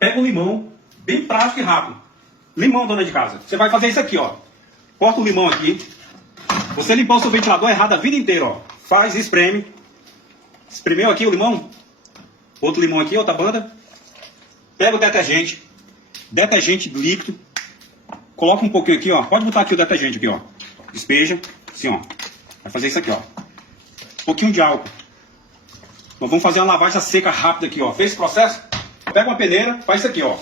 Pega um limão, bem prático e rápido. Limão, dona de casa. Você vai fazer isso aqui, ó. Corta o limão aqui. Você limpou o seu ventilador errado a vida inteira, ó. Faz, espreme. Espremeu aqui o limão. Outro limão aqui, outra banda. Pega o detergente. Detergente líquido. Coloca um pouquinho aqui, ó. Pode botar aqui o detergente aqui, ó. Despeja. Assim, ó. Vai fazer isso aqui, ó. Um pouquinho de álcool. Nós vamos fazer uma lavagem seca rápida aqui, ó. Fez esse processo? Pega uma peneira, faz isso aqui, ó.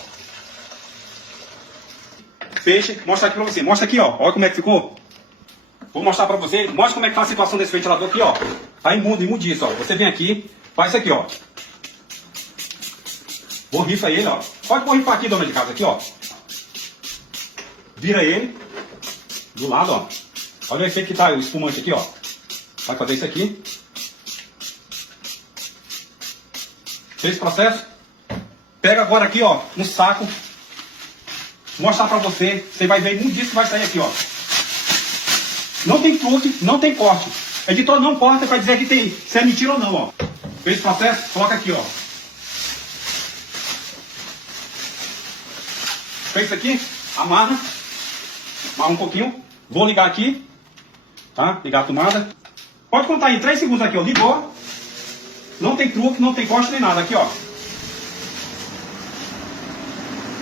Fecha, mostra aqui pra você. Mostra aqui, ó. Olha como é que ficou. Vou mostrar pra você. Mostra como é que tá a situação desse ventilador aqui, ó. Tá imundo, imundiço, ó. Você vem aqui, faz isso aqui, ó. Borrifa ele, ó. Pode borrifar aqui, dona de casa, aqui, ó. Vira ele. Do lado, ó. Olha o efeito que tá o espumante aqui, ó. Vai fazer isso aqui. Fez esse processo? Pega agora aqui, ó, um saco. Vou mostrar pra você. Você vai ver imundiço que vai sair aqui, ó. Não tem truque, não tem corte. Editor não corta pra dizer que tem, se é mentira ou não, ó. Fez esse processo? Coloca aqui, ó. Fez isso aqui? Amarra. Amarra um pouquinho. Vou ligar aqui. Tá? Ligar a tomada. Pode contar em 3 segundos aqui, ó. Ligou. Não tem truque, não tem corte nem nada. Aqui, ó.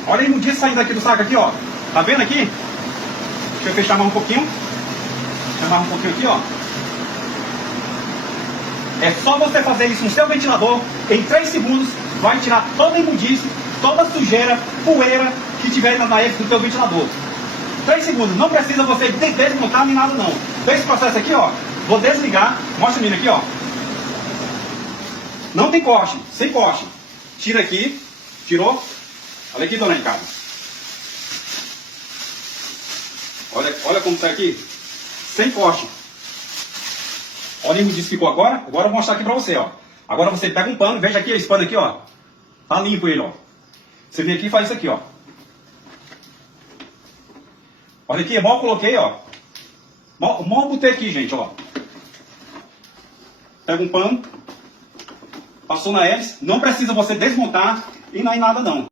Olha a imundícia saindo aqui do saco aqui, ó. Tá vendo aqui? Deixa eu fechar mais um pouquinho. Chamar um pouquinho aqui, ó. É só você fazer isso no seu ventilador. Em 3 segundos vai tirar toda a imundícia, toda a sujeira, poeira que tiver na hélice do seu ventilador. 3 segundos. Não precisa você desmontar nem nada, não. Fez esse processo aqui, ó. Vou desligar. Mostra a mina aqui, ó. Não tem corte. Sem corte. Tira aqui. Tirou. Olha aqui, dona de casa. Olha como tá aqui. Sem corte. Olha como ficou agora. Agora eu vou mostrar aqui pra você, ó. Agora você pega um pano. Veja aqui esse pano aqui, ó. Tá limpo ele, ó. Você vem aqui e faz isso aqui, ó. Olha aqui, mal coloquei, ó. Mal botei aqui, gente, ó. Pega um pano. Passou na hélice. Não precisa você desmontar e não é nada, não.